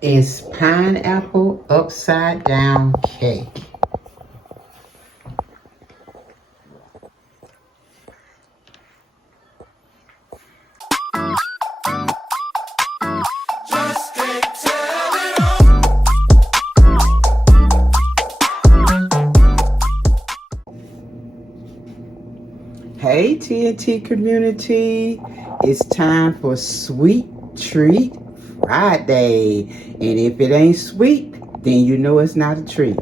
is pineapple upside down cake. Hey TNT Community, it's time for Sweet Treat Friday. And if it ain't sweet, then you know it's not a treat.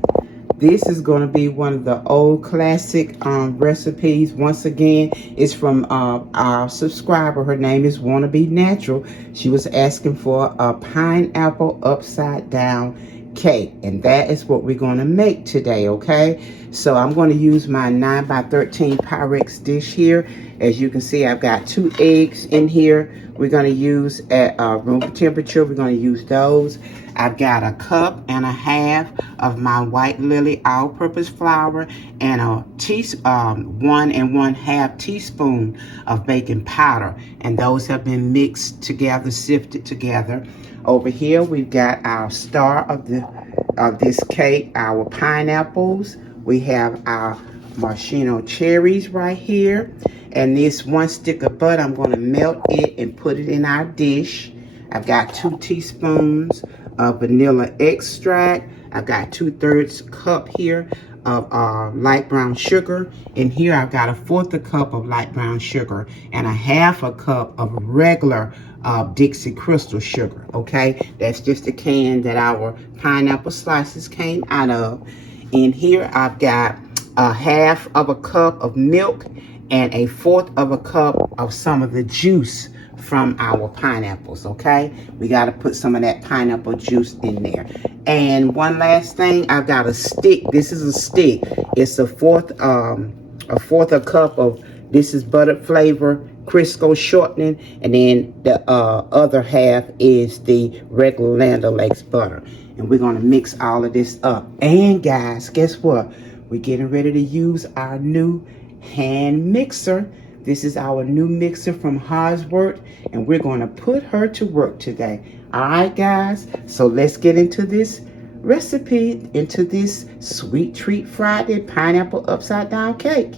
This is going to be one of the old classic recipes. Once again, it's from our subscriber. Her name is Wannabe Natural. She was asking for a pineapple upside down cake, and that is what we're going to make today. Okay, so I'm going to use my 9x13 Pyrex dish here. As you can see, I've got 2 eggs in here. We're going to use at room temperature. We're going to use those. I've got a 1.5 cups of my white lily all-purpose flour and a 1 1/2 teaspoon of baking powder, and those have been mixed together, sifted together. Over here we've got our star of this cake, our pineapples. We have our maraschino cherries right here, and this 1 stick of butter, I'm going to melt it and put it in our dish. I've got 2 teaspoons of vanilla extract. I've got 2/3 cup here of light brown sugar. In here I've got 1/4 cup of light brown sugar and 1/2 cup of regular Dixie crystal sugar. Okay, that's just the can that our pineapple slices came out of. In here I've got 1/2 cup of milk and 1/4 cup of some of the juice from our pineapples. Okay, we got to put some of that pineapple juice in there. And one last thing, I've got a stick. This is a stick. It's a fourth cup of, this is buttered flavor Crisco shortening, and then the other half is the regular Land O'Lakes butter. And we're going to mix all of this up. And guys, guess what? We're getting ready to use our new hand mixer. This is our new mixer from Hosworth, and we're going to put her to work today. All right, guys, so let's get into this recipe, into this Sweet Treat Friday pineapple upside down cake.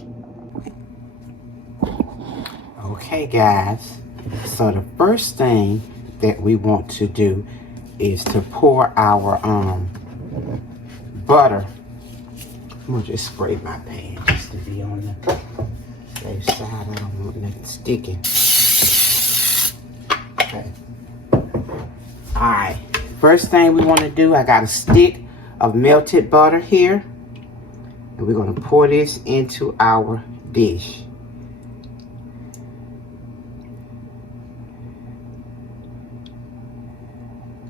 Okay, guys, so the first thing that we want to do is to pour our butter. I'm going to just spray my pan just to be on the safe side. I don't want nothing sticking. Okay. Alright. First thing we want to do, I got a stick of melted butter here. And we're going to pour this into our dish.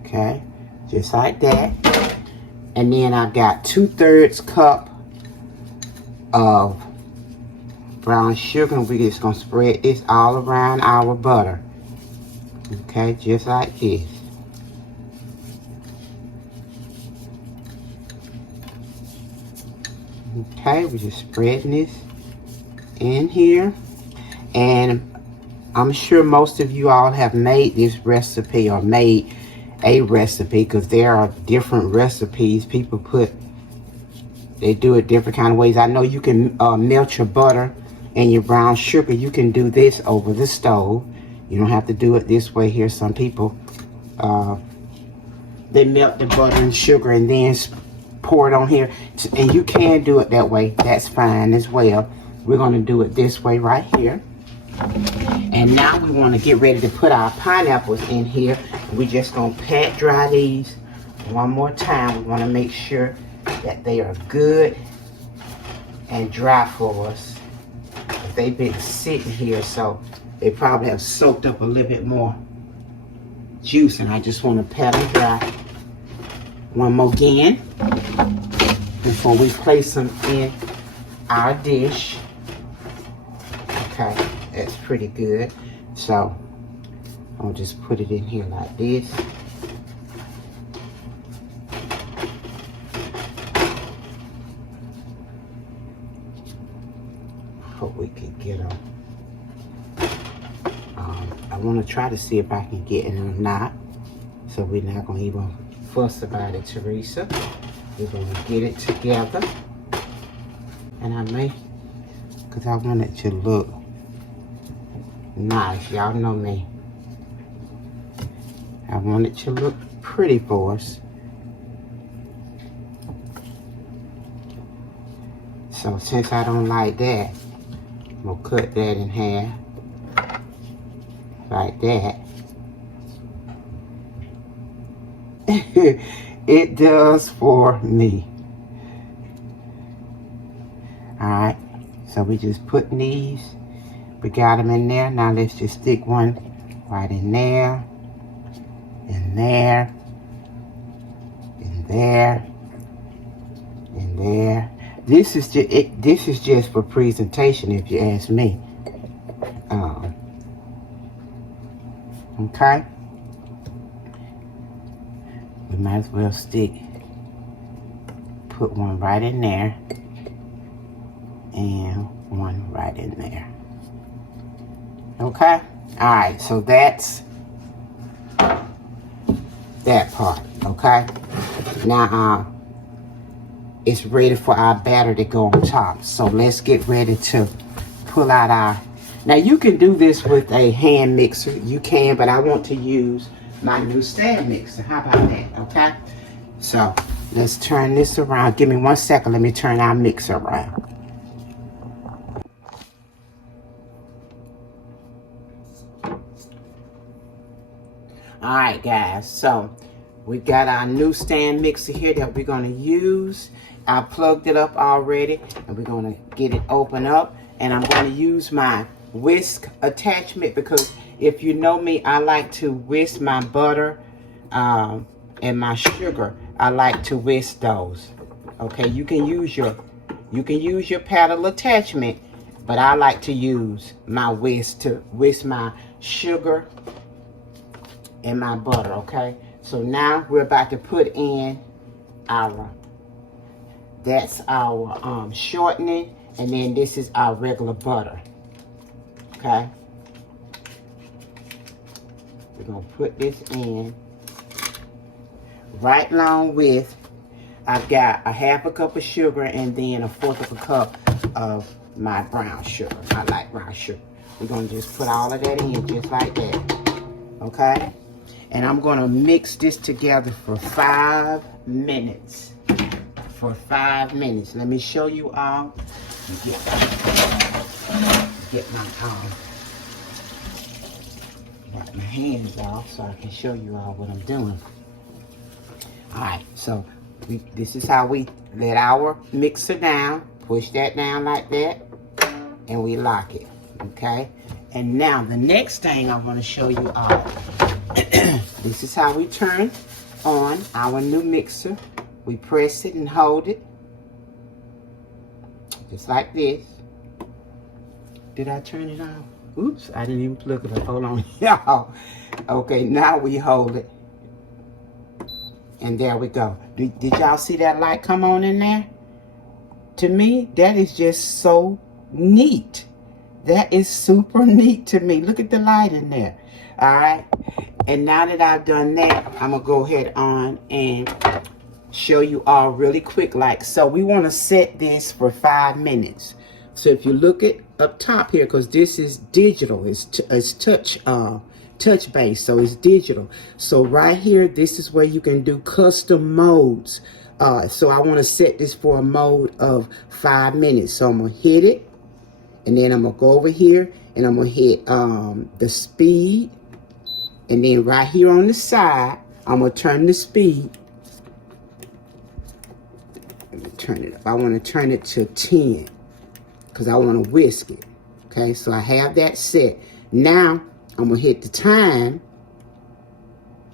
Okay. Just like that. And then I've got 2/3 cup of brown sugar, and we're just gonna spread this all around our butter. Okay, just like this. Okay, we're just spreading this in here. And I'm sure most of you all have made this recipe or made a recipe, because there are different recipes. People they do it different kind of ways. I know you can melt your butter and your brown sugar. You can do this over the stove. You don't have to do it this way here. Some people they melt the butter and sugar and then pour it on here, and you can do it that way. That's fine as well. We're going to do it this way right here. And now we want to get ready to put our pineapples in here. We're just going to pat dry these one more time. We want to make sure that they are good and dry for us. They've been sitting here, so they probably have soaked up a little bit more juice, and I just want to pat them dry one more again before we place them in our dish. Okay, that's pretty good. So I'll just put it in here like this. Hope we can get them. I want to try to see if I can get in or not. So we're not gonna even fuss about it, Teresa. We're gonna get it together. And I may, cause I want it to look nice. Y'all know me. I want it to look pretty for us. So since I don't like that, I'm gonna cut that in half. Like that. It does for me. Alright, so we just put these, we got them in there. Now let's just stick one right in there, in there, in there, in there. This is just for presentation, if you ask me. Okay. We might as well put one right in there and one right in there. Okay. All right. So that's that part. Okay. Now it's ready for our batter to go on top. So let's get ready to pull out our. Now you can do this with a hand mixer. You can, but I want to use my new stand mixer. How about that? Okay. So let's turn this around. Give me 1 second. Let me turn our mixer around. All right, guys. So we got our new stand mixer here that we're going to use. I plugged it up already, and we're going to get it open up. And I'm going to use my whisk attachment, because if you know me, I like to whisk my butter and my sugar. I like to whisk those. Okay, you can use your paddle attachment, but I like to use my whisk to whisk my sugar and my butter. Okay, so now we're about to put in that's our shortening, and then this is our regular butter. Okay, we're gonna put this in right along with, I've got a half a cup of sugar and then 1/4 of a cup of my brown sugar. I like brown sugar. We're gonna just put all of that in just like that. Okay, and I'm gonna mix this together for 5 minutes. For 5 minutes. Let me show you all. Get my got my hands off so I can show you all what I'm doing. Alright, so this is how we let our mixer down. Push that down like that, and we lock it. Okay, and now the next thing I want to show you all. This is how we turn on our new mixer. We press it and hold it just like this. Did I turn it on? Oops, I didn't even plug it up. Hold on, y'all. Okay, now we hold it. And there we go. Did y'all see that light come on in there? To me, that is just so neat. That is super neat to me. Look at the light in there. All right. And now that I've done that, I'm going to go ahead on and show you all really quick. Like, so we want to set this for 5 minutes. So if you look at up top here, because this is digital, it's touch based, so it's digital. So right here, this is where you can do custom modes. So I want to set this for a mode of 5 minutes. So I'm gonna hit it, and then I'm gonna go over here and I'm gonna hit the speed, and then right here on the side I'm gonna turn the speed. Let me turn it up. I want to turn it to 10 because I want to whisk it. Okay, so I have that set. Now I'm gonna hit the time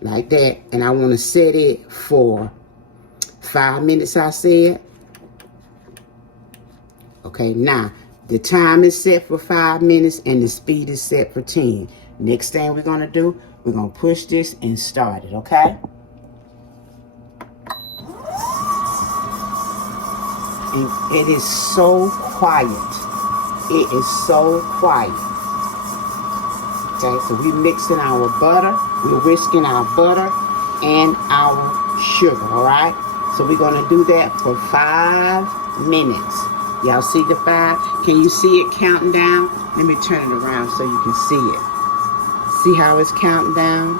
like that, and I want to set it for 5 minutes, I said. Okay, now the time is set for 5 minutes and the speed is set for 10. Next thing we're gonna do, we're gonna push this and start it. Okay, and it is so quiet. It is so quiet. Okay, so we're mixing our butter. We're whisking our butter and our sugar, all right? So we're gonna do that for 5 minutes. Y'all see the 5? Can you see it counting down? Let me turn it around so you can see it. See how it's counting down?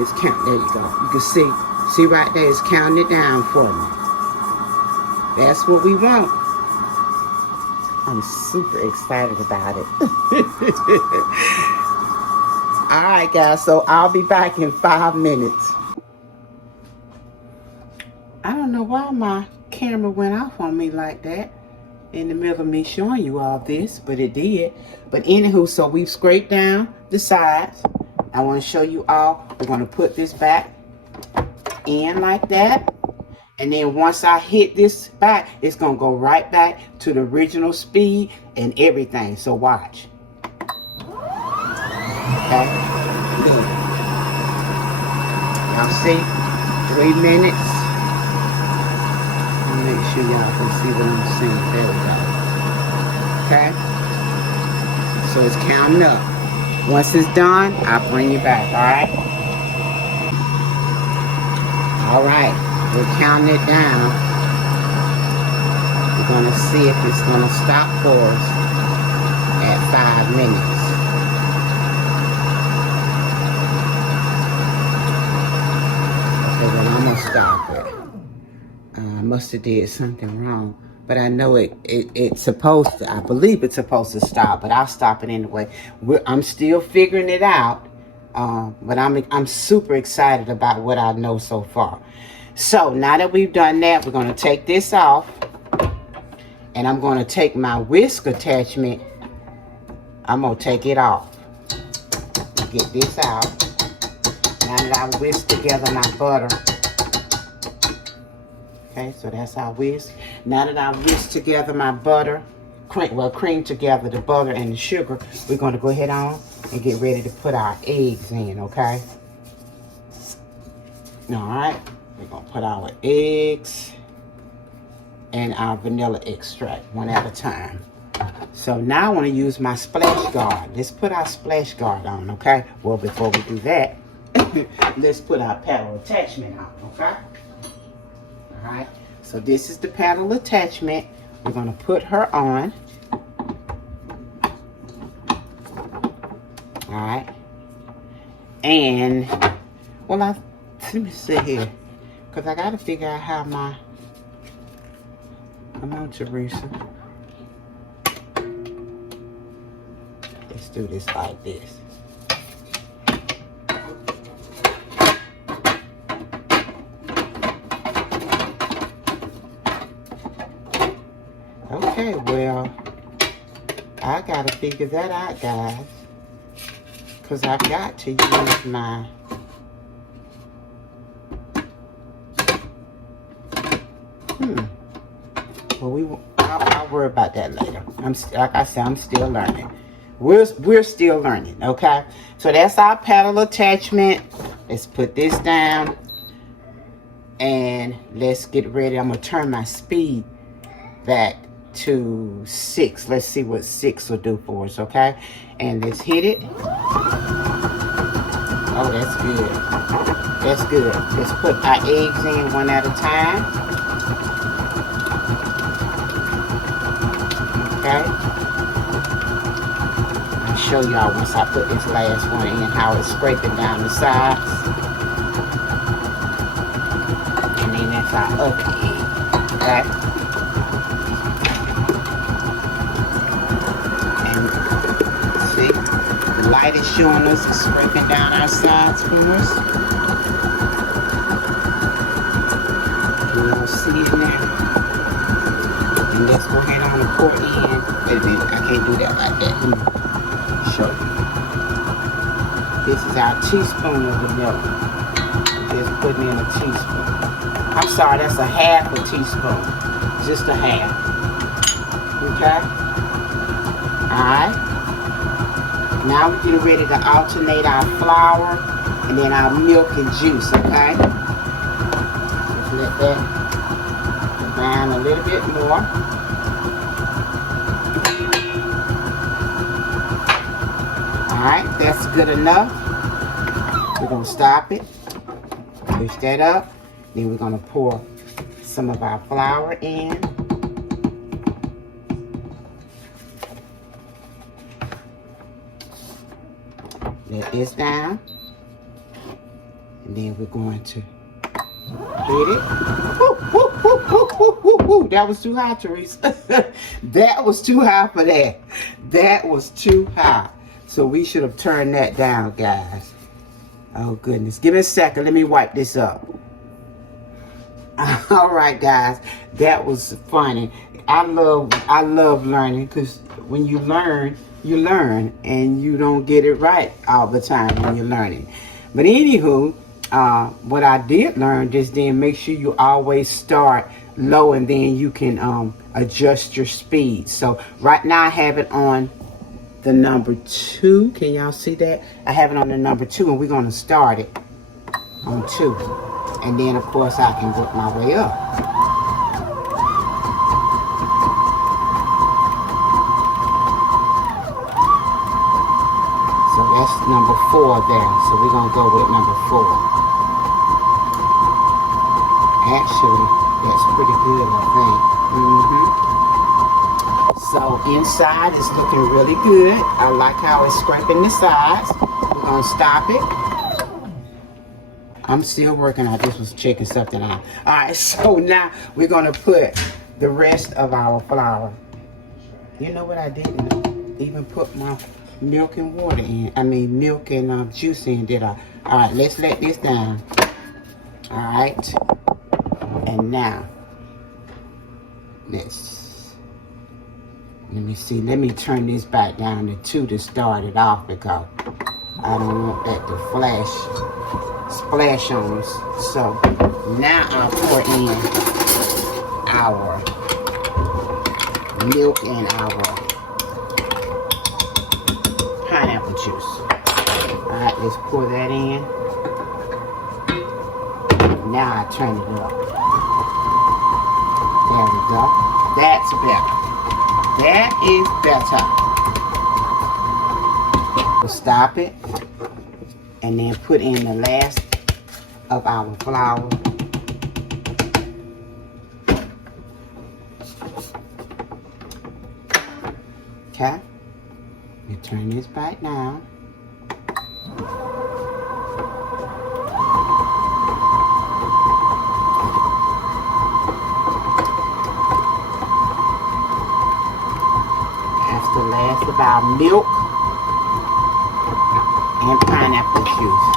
It's counting, there you go. You can see right there, it's counting it down for me. That's what we want. I'm super excited about it. All right, guys, so I'll be back in 5 minutes. I don't know why my camera went off on me like that in the middle of me showing you all this, but it did. But anywho, so we've scraped down the sides. I want to show you all. We're going to put this back in like that. And then once I hit this back, it's going to go right back to the original speed and everything. So watch. Okay. Y'all see? 3 minutes. I'll make sure y'all can see what I'm saying. There we go. Okay. So it's counting up. Once it's done, I'll bring you back, alright? Alright, we're counting it down. We're going to see if it's going to stop for us at 5 minutes. Okay, well, I'm going to stop it. I must have did something wrong. But I know it's supposed to, I believe it's supposed to stop, but I'll stop it anyway. I'm still figuring it out, but I'm super excited about what I know so far. So now that we've done that, we're going to take this off, and I'm going to take my whisk attachment. I'm going to take it off. Get this out. Now that I whisk together my butter. Okay, so that's our whisk. Now that I whisk together my butter, cream together the butter and the sugar, we're going to go ahead on and get ready to put our eggs in, okay? All right, we're going to put our eggs and our vanilla extract one at a time. So now I want to use my splash guard. Let's put our splash guard on, okay? Well, before we do that, let's put our paddle attachment on, okay? All right, so this is the paddle attachment. We're going to put her on. All right. And, well, let me see here. Because I got to figure out how my, come on, Teresa. Let's do this like this. Okay, well, I gotta figure that out, guys, because I've got to use my well, I'll worry about that later. Like I said, I'm still learning. We're still learning, okay? So that's our paddle attachment. Let's put this down and let's get ready. I'm gonna turn my speed back to 6. Let's see what 6 will do for us, okay? And let's hit it. Oh, that's good. That's good. Let's put our eggs in one at a time. Okay? I'll show y'all once I put this last one in how it's scraping down the sides. And then that's our other egg. Okay? Light is showing us it's scraping down our sides for us. You don't see it now. And let's go ahead on and pour in. Wait a minute, I can't do that like that. Let me show you. This is our teaspoon of vanilla. Just putting in a teaspoon. I'm sorry, that's a half a teaspoon. Just a half. Okay? Alright. Now we're getting ready to alternate our flour and then our milk and juice, okay? Just let that combine a little bit more. Alright, that's good enough. We're gonna stop it, push that up, then we're gonna pour some of our flour in. Let this down, and then we're going to hit it. Woo, woo, woo, woo, woo, woo, woo. That was too high, Teresa. That was too high for that. That was too high. So we should have turned that down, guys. Oh goodness. Give me a second. Let me wipe this up. All right, guys. That was funny. I love learning, because when you learn, and you don't get it right all the time when you're learning. But anywho, what I did learn just then, make sure you always start low, and then you can adjust your speed. So right now I have it on the number 2. Can y'all see that? I have it on the number 2, and we're going to start it on 2. And then of course I can work my way up. So that's number 4 there. So we're going to go with number 4. Actually, that's pretty good, I think. So inside it's looking really good. I like how it's scraping the sides. We're going to stop it. I'm still working. I just was checking something out. All right, so now we're going to put the rest of our flour. You know what I didn't even put my milk and water in. I mean milk and juice in, did I? All right, let's let this down. All right. And now, let me see. Let me turn this back down to 2 to start it off, because I don't want that to splash on us. So now I'll pour in our milk and our pineapple juice. All right, let's pour that in. Now I turn it up. There we go. That's better. That is better. We'll stop it, and then put in the last of our flour. Okay. You turn this back down. The last of our milk and pineapple juice.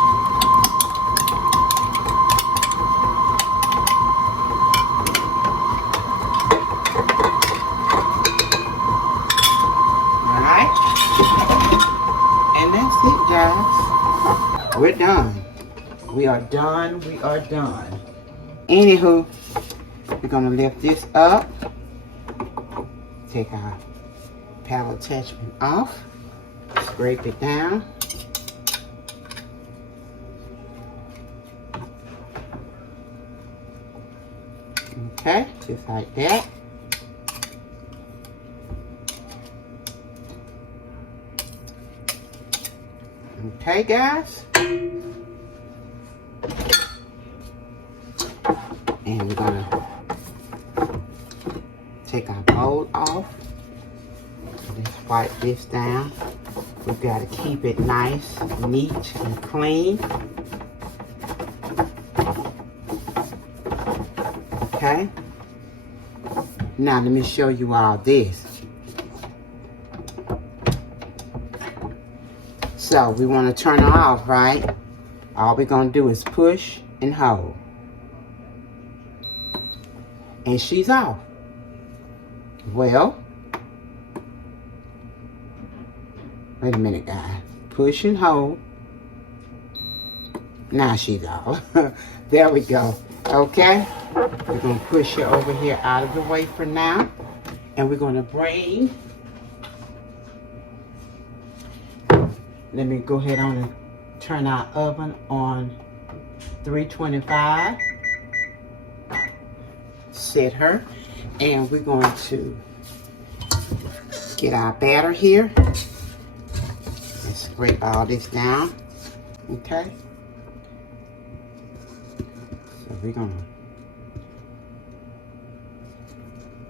Alright. And that's it, guys. We're done. We are done. We are done. Anywho, we're going to lift this up. Take our palette attachment off, scrape it down, okay, just like that. Okay, guys, and we're gonna take our bowl off. Let's wipe this down. We've got to keep it nice, neat, and clean. Okay. Now let me show you all this. So we want to turn her off, right? All we're going to do is push and hold. And she's off. Well, wait a minute, guys. Push and hold. Now she's off. There we go. Okay. We're going to push her over here out of the way for now. And we're going to bring... Let me go ahead on and turn our oven on 325. Set her. And we're going to get our batter here. Scrape all this down, okay? We're gonna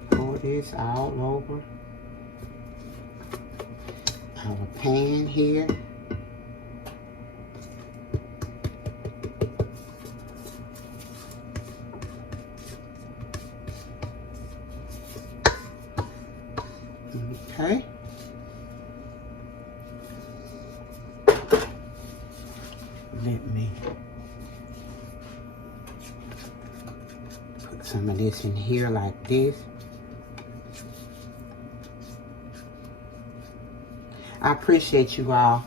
pour this all over our pan here. Okay. Let me put some of this in here like this. I appreciate you all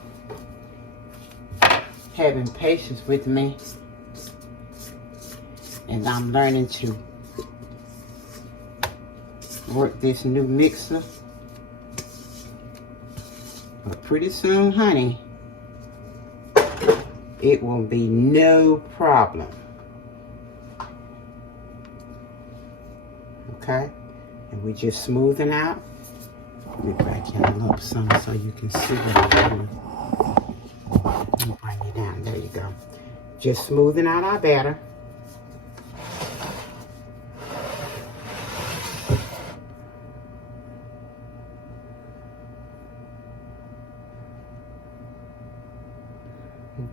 having patience with me, and I'm learning to work this new mixer. But pretty soon, honey, it will be no problem. Okay? And we just smoothing out. Let me back y'all up some so you can see what I'm doing. Let me bring you down. There you go. Just smoothing out our batter.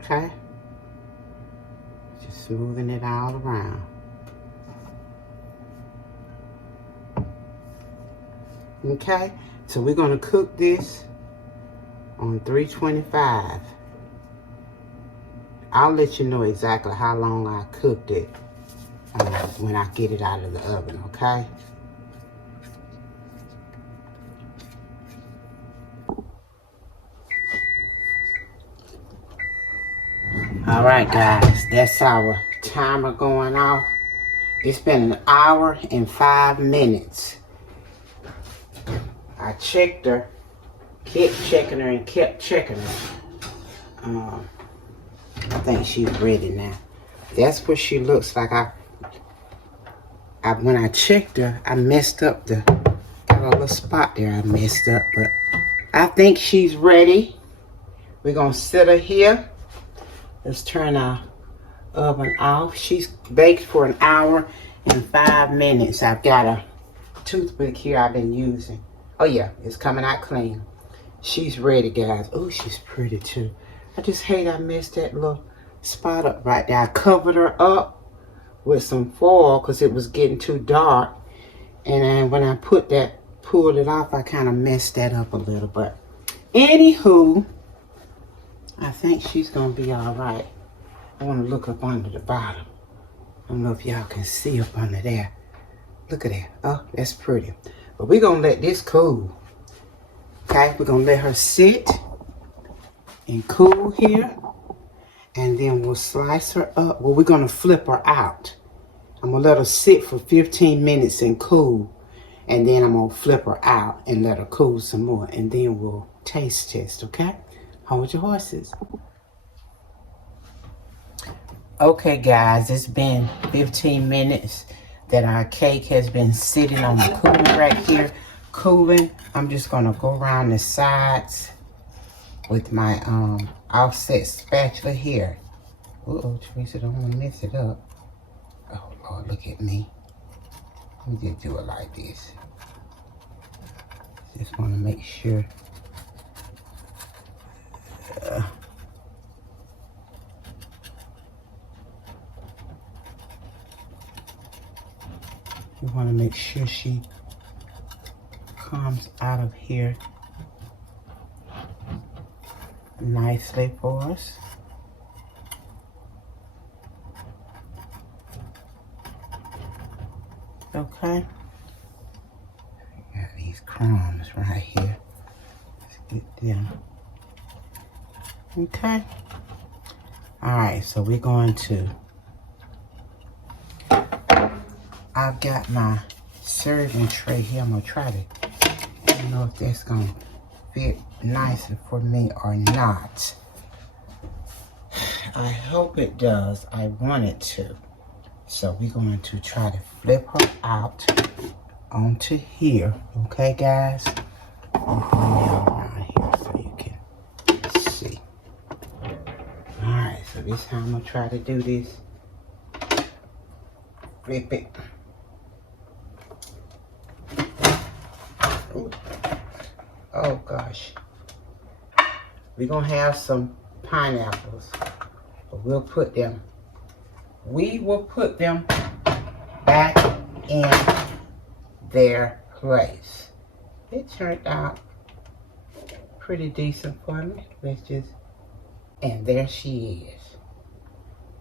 Okay? Just smoothing it all around. Okay? So we're going to cook this on 325. I'll let you know exactly how long I cooked it when I get it out of the oven, okay? All right, guys, that's our timer going off. It's been 1 hour and 5 minutes. I checked her, kept checking her, and kept checking her. I think she's ready now. That's what she looks like. When I checked her, I messed up got a little spot there I messed up, but I think she's ready. We're gonna sit her here. Let's turn our oven off. She's baked for 1 hour and 5 minutes. I've got a toothpick here I've been using. Oh yeah, it's coming out clean. She's ready, guys. Oh, she's pretty too. I just hate I messed that little spot up right there. I covered her up with some foil because it was getting too dark. And then when I pulled it off, I kind of messed that up a little. But anywho, I think she's going to be all right. I want to look up under the bottom. I don't know if y'all can see up under there. Look at that. Oh, that's pretty. But we're going to let this cool. Okay, we're going to let her sit and cool here. And then we'll slice her up. Well, we're going to flip her out. I'm going to let her sit for 15 minutes and cool. And then I'm going to flip her out and let her cool some more. And then we'll taste test, okay? Hold your horses. Okay, guys, it's been 15 minutes that our cake has been sitting on the cooler right here, cooling. I'm just going to go around the sides with my offset spatula here. Uh-oh, Teresa, don't want to mess it up. Oh, Lord, look at me. Let me just do it like this. Just want to make sure. We want to make sure she comes out of here nicely for us. Okay. Got these crumbs right here. Let's get them. Okay. All right, so we're going to, I've got my serving tray here. I'm going to try to, I don't know if that's going to fit nicely for me or not. I hope it does. I want it to. So we're going to try to flip her out onto here. Okay, guys? I'll bring y'all around here so you can see. Alright, so this is how I'm going to try to do this. flip it. Ooh. Oh gosh. We're gonna have some pineapples, but we will put them back in their place. It turned out pretty decent for me. And there she is.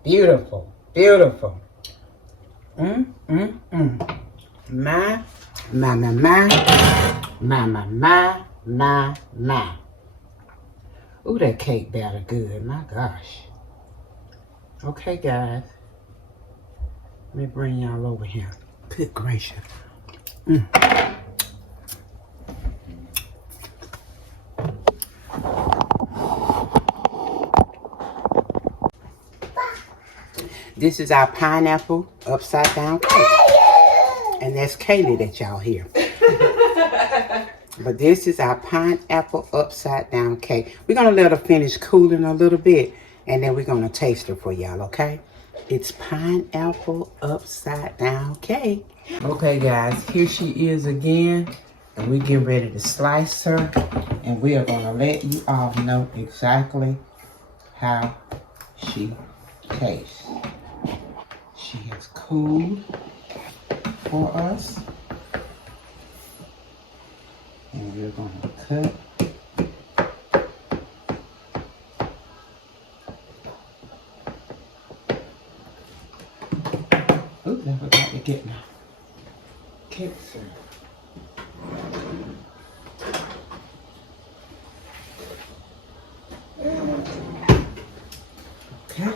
Beautiful, beautiful. My. Ooh, that cake batter good, my gosh. Okay, guys. Let me bring y'all over here. Good gracious. This is our pineapple upside down cake. And that's Kaylee that y'all hear. But this is our pineapple upside down cake. We're going to let her finish cooling a little bit. And then we're going to taste her for y'all, okay? It's pineapple upside down cake. Okay, guys. Here she is again. And we're getting ready to slice her. And we are going to let you all know exactly how she tastes. She has cooled for us. And we're going to cut. Oops, I forgot to get my cake served. Okay.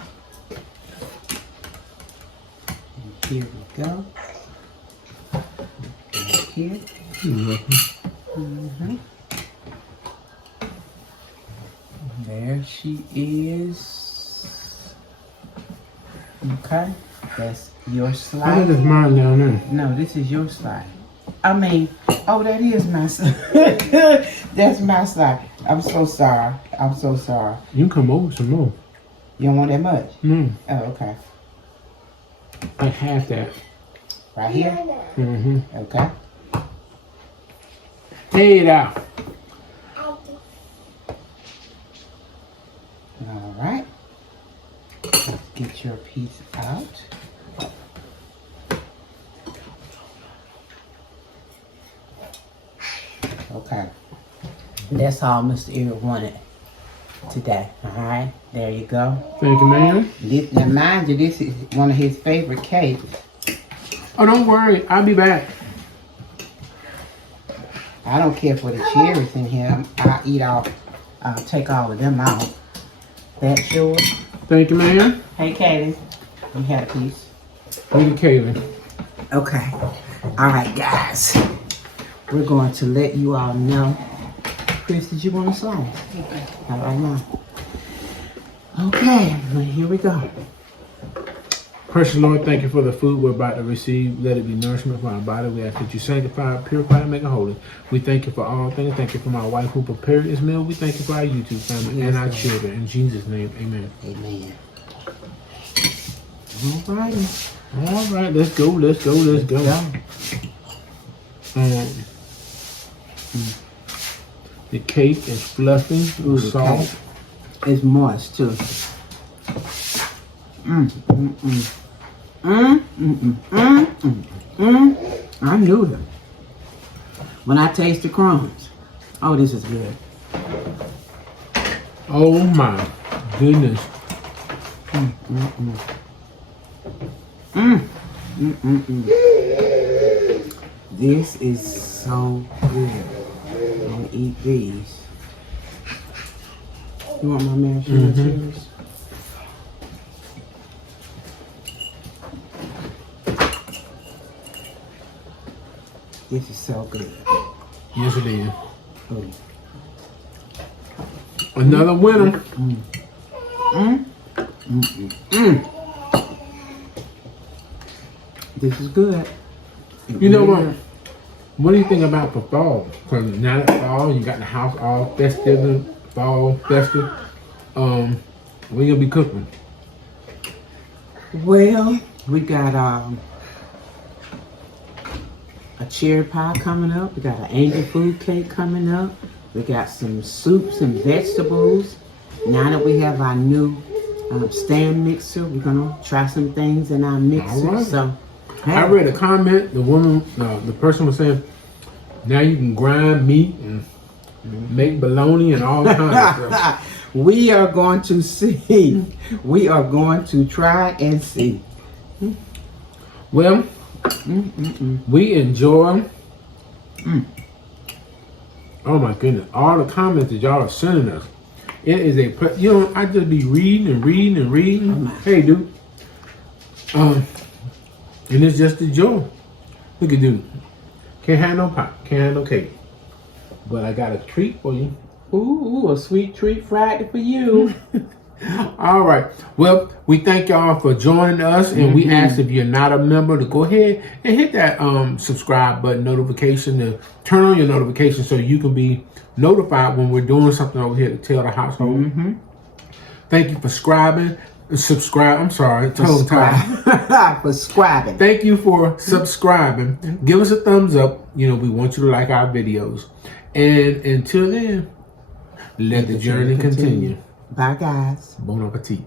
And here we go. Right here. There she is. Okay, that's your slide. I think it's mine down there. No, this is your slide. I mean, oh, that is my slide. That's my slide. I'm so sorry. I'm so sorry. You can come over some more. You don't want that much? Mm. Oh, okay. Like half that. Right here? Mm-hmm. Okay. Take it out. All right. Let's get your piece out. Okay. That's all Mr. Eric wanted today. All right. There you go. Thank you, ma'am. Now, mind you, this is one of his favorite cakes. Oh, don't worry. I'll be back. I don't care for the cherries in here. I'll take all of them out. That's yours. Thank you, ma'am. Hey, Katie. You had a piece. Thank you, Kaylee. Okay. All right, guys. We're going to let you all know. Chris, did you want a slice? All right, now. Okay, well, here we go. Precious Lord, thank you for the food we're about to receive. Let it be nourishment for our body. We ask that you sanctify, purify, and make it holy. We thank you for all things. Thank you for my wife who prepared this meal. We thank you for our YouTube family and our children. In Jesus' name, amen. Amen. All righty. All right, let's go. The cake is fluffy with salt. It's moist too. I knew it. When I taste the crumbs. Oh, this is good. Oh my goodness. This is so good. I'm gonna eat these. You want my maraschino cherries? This is so good. Yes, it is. Oh. Another winner. This is good. You know what? What do you think about for fall? Because now that fall, you got the house all festive, fall festive. What you gonna be cooking? Well, we got a cherry pie coming up. We got an angel food cake coming up. We got some soups and vegetables. Now that we have our new stand mixer, we're gonna try some things in our mixer. All right. So, hey. I read a comment. The woman, the person was saying, now you can grind meat and make bologna and all kinds of stuff. We are going to see. We are going to try and see. Well, we enjoy. Oh my goodness! All the comments that y'all are sending us. It is I just be reading and reading and reading. Hey, dude. And it's just a joy. Look at dude. Can't have no pie. Can't have no cake. But I got a treat for you. Ooh, a sweet treat Friday for you. All right. Well, we thank y'all for joining us, and we ask if you're not a member to go ahead and hit that subscribe button, notification, to turn on your notifications so you can be notified when we're doing something over here to tell the household. Thank you for subscribing. I'm sorry, tongue tied. For subscribing. Thank you for subscribing. Give us a thumbs up. You know, we want you to like our videos. And until then, let the journey continue. Bye, guys. Bon appetit.